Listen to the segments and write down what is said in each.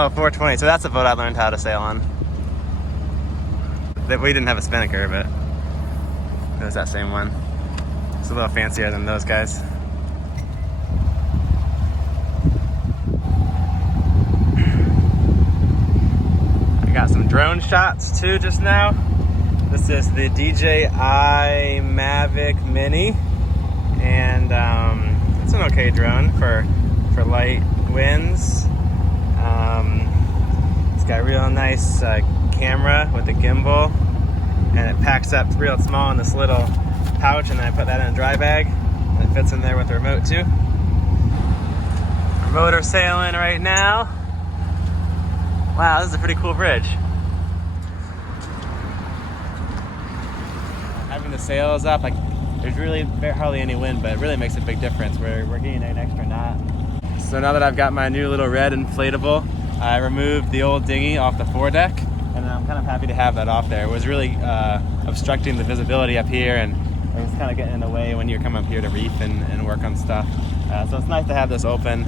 Oh, 420. So that's the boat I learned how to sail on. That we didn't have a spinnaker, but it was that same one. It's a little fancier than those guys. I got some drone shots too just now. This is the DJI Mavic Mini, and it's an okay drone for light winds. It's got a real nice camera with a gimbal, and it packs up real small in this little pouch, and then I put that in a dry bag, and it fits in there with the remote too. Our motor sailing right now. Wow, this is a pretty cool bridge. Having the sails up, like, there's really hardly any wind, but it really makes a big difference. We're getting an extra knot. So now that I've got my new little red inflatable, I removed the old dinghy off the foredeck, and I'm kind of happy to have that off there. It was really obstructing the visibility up here, and it was kind of getting in the way when you come up here to reef and work on stuff. So it's nice to have this open.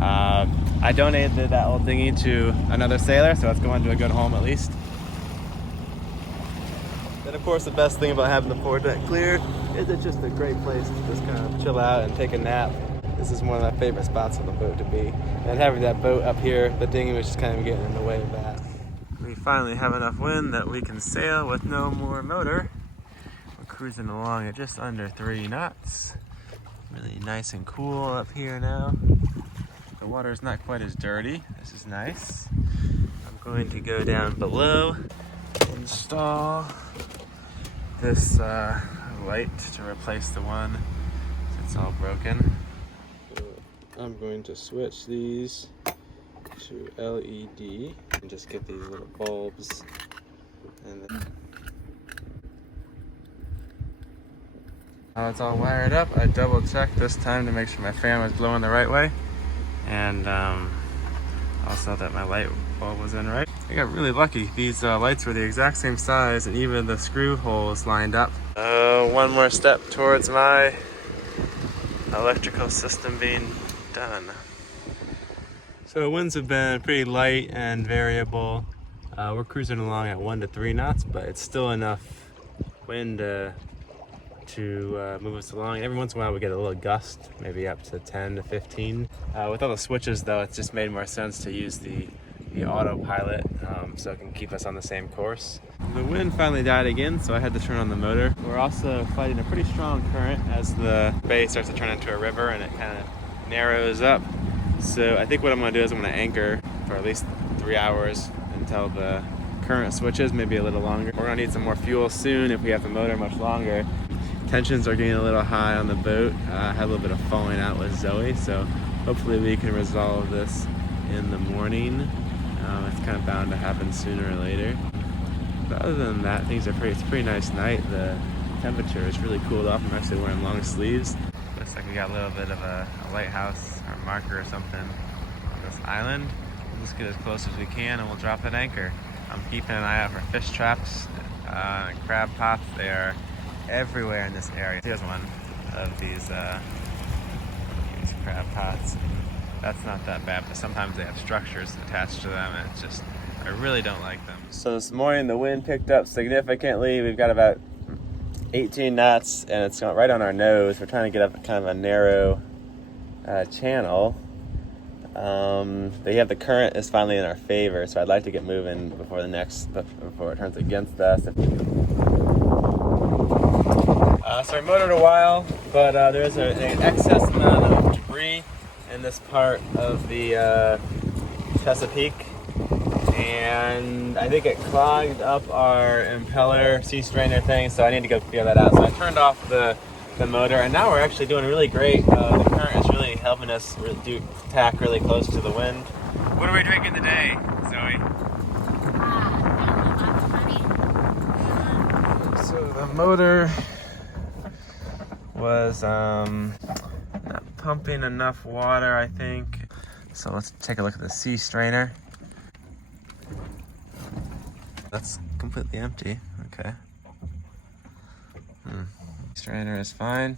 I donated that old dinghy to another sailor, so it's going to a good home at least. And of course, the best thing about having the foredeck cleared is it's just a great place to just kind of chill out and take a nap. This is one of my favorite spots on the boat to be. And having that boat up here, the dinghy was just kind of getting in the way of that. We finally have enough wind that we can sail with no more motor. We're cruising along at just under 3 knots. Really nice and cool up here now. The water is not quite as dirty. This is nice. I'm going to go down below, install this light to replace the one that's all broken. I'm going to switch these to LED and just get these little bulbs, and then now it's all wired up. I double checked this time to make sure my fan was blowing the right way, and also that my light bulb was in right. I got really lucky. These lights were the exact same size, and even the screw holes lined up. One more step towards my electrical system being done. So winds have been pretty light and variable. We're cruising along at 1 to 3 knots, but it's still enough wind to move us along. Every once in a while we get a little gust, maybe up to 10 to 15. With all the switches though, it's just made more sense to use the autopilot, so it can keep us on the same course. The wind finally died again, so I had to turn on the motor. We're also fighting a pretty strong current as the bay starts to turn into a river, and it kind of narrows up. So I think what I'm going to do is I'm going to anchor for at least 3 hours until the current switches, maybe a little longer. We're going to need some more fuel soon if we have the motor much longer. Tensions are getting a little high on the boat. I had a little bit of falling out with Zoe, so hopefully we can resolve this in the morning. It's kind of bound to happen sooner or later. But other than that, it's a pretty nice night. The temperature is really cooled off. I'm actually wearing long sleeves. Looks like we got a little bit of a lighthouse or marker or something on this island. We'll just get as close as we can and we'll drop that anchor. I'm keeping an eye out for fish traps and crab pots. They are everywhere in this area. Here's one of these crab pots. That's not that bad, but sometimes they have structures attached to them, and it's just, I really don't like them. So this morning the wind picked up significantly. We've got about 18 knots, and it's right on our nose. We're trying to get up kind of a narrow channel. But yeah, the current is finally in our favor, so I'd like to get moving before it turns against us. So we motored a while, but there's an excess amount of debris in this part of the Chesapeake, and I think it clogged up our impeller sea strainer thing, so I need to go clear that out. So I turned off the motor, and now we're actually doing really great. The current is really helping us tack really close to the wind. What are we drinking today, Zoe? So the motor was not pumping enough water, I think. So let's take a look at the sea strainer. That's completely empty. Okay. Strainer is fine.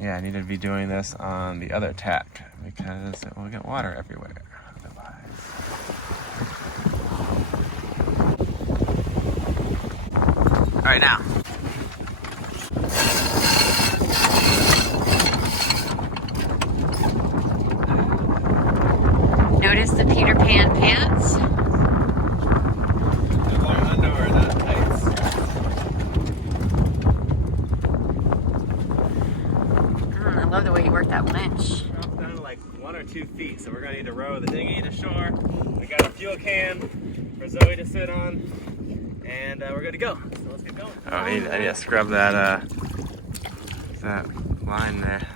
Yeah, I need to be doing this on the other tap because it will get water everywhere. right, now. Notice the Peter Pan pants? Long underwear, not tights. I love the way you work that winch. Down to like 1 or 2 feet, so we're gonna need to row the dinghy to shore. We got a fuel can for Zoe to sit on, and we're good to go. So let's get going. Oh, I need to scrub that line there.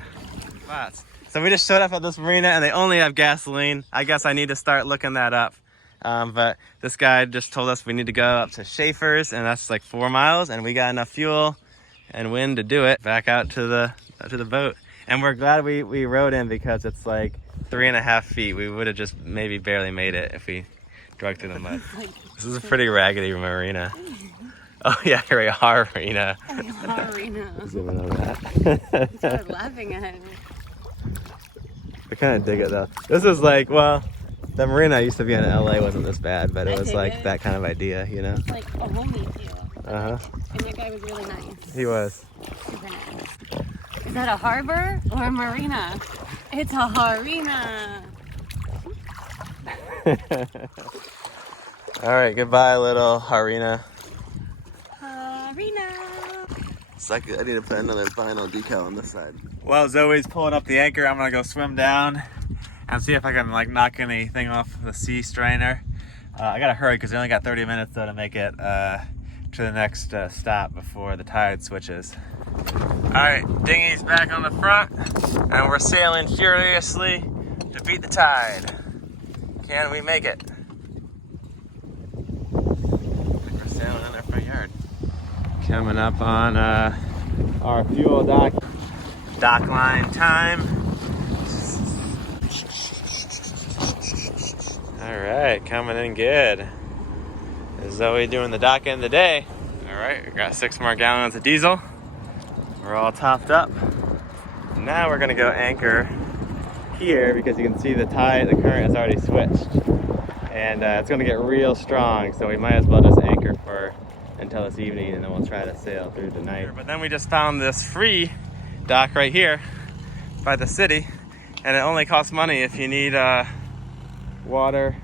Spots. So we just showed up at this marina, and they only have gasoline. I guess I need to start looking that up. But this guy just told us we need to go up to Schaefer's, and that's like 4 miles, and we got enough fuel and wind to do it back out to the boat. And we're glad we rowed in, because it's like 3.5 feet. We would have just maybe barely made it if we drug through the mud. This is a pretty raggedy marina. Oh yeah, you're right, our marina. Our marina. Zoom in on that. I started laughing at it. I kind of dig it though. This is like, well, the marina I used to be in LA wasn't this bad, but it was like that kind of idea, you know? It's like a homie feel. Uh-huh. And that guy was really nice. He was. Super nice. Is that a harbor or a marina? It's a harina. All right, goodbye, little harina. Harina. It's like I need to put another vinyl decal on this side. Well, Zoe's pulling up the anchor. I'm gonna go swim down and see if I can like knock anything off the sea strainer. I gotta hurry because we only got 30 minutes though to make it to the next stop before the tide switches. All right, dinghy's back on the front, and we're sailing furiously to beat the tide. Can we make it? I think we're sailing in our front yard. Coming up on our fuel dock line time. All right, coming in good. Is Zoe doing the dock end of the day? All right, we got 6 more gallons of diesel. We're all topped up. Now we're gonna go anchor here, because you can see the tide, the current has already switched. And it's gonna get real strong, so we might as well just anchor until this evening, and then we'll try to sail through the night. But then we just found this free dock right here by the city, and it only costs money if you need water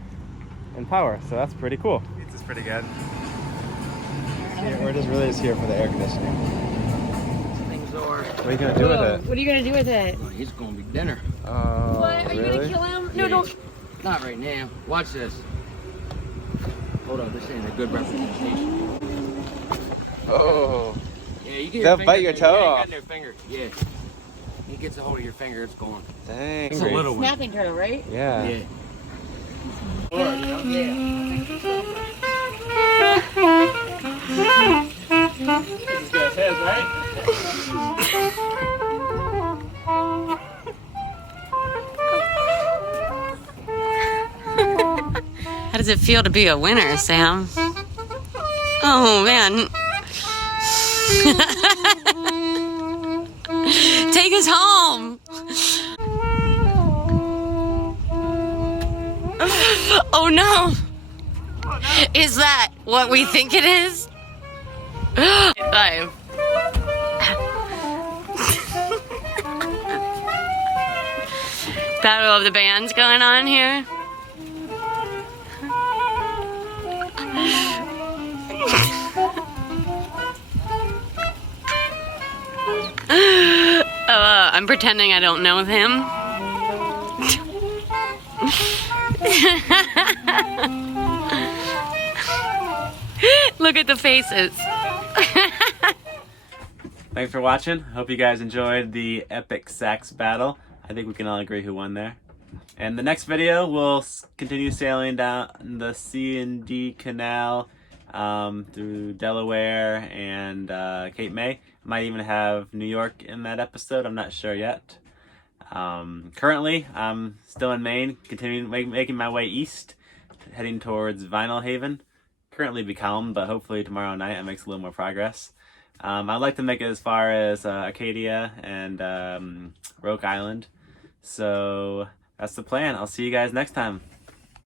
and power, so that's pretty cool. It's pretty good. We're just really here for the air conditioning. What are you gonna do with it? What are you gonna do with it? Oh, he's gonna be dinner. What? Are you gonna kill him? No, don't. Not right now. Watch this. Hold on, this ain't a good representation. Oh. Yeah, you get They'll your bite your toe off. Their finger. Yeah. He gets a hold of your finger, it's gone. Dang. It's a little one. Snapping turtle, right? Yeah. Yeah. This guy's head, right? How does it feel to be a winner, Sam? Oh, man. Take us home. Oh, no. Is that what we think it is? Five. Battle of the bands going on here. I'm pretending I don't know him. Look at the faces. Thanks for watching. Hope you guys enjoyed the epic sax battle. I think we can all agree who won there. And the next video, we'll continue sailing down the C&D Canal through Delaware and Cape May. Might even have New York in that episode. I'm not sure yet. Currently, I'm still in Maine, continuing making my way east, heading towards Vinyl Haven. Currently becalmed, but hopefully tomorrow night it makes a little more progress. I'd like to make it as far as Acadia and Roke Island. So that's the plan. I'll see you guys next time.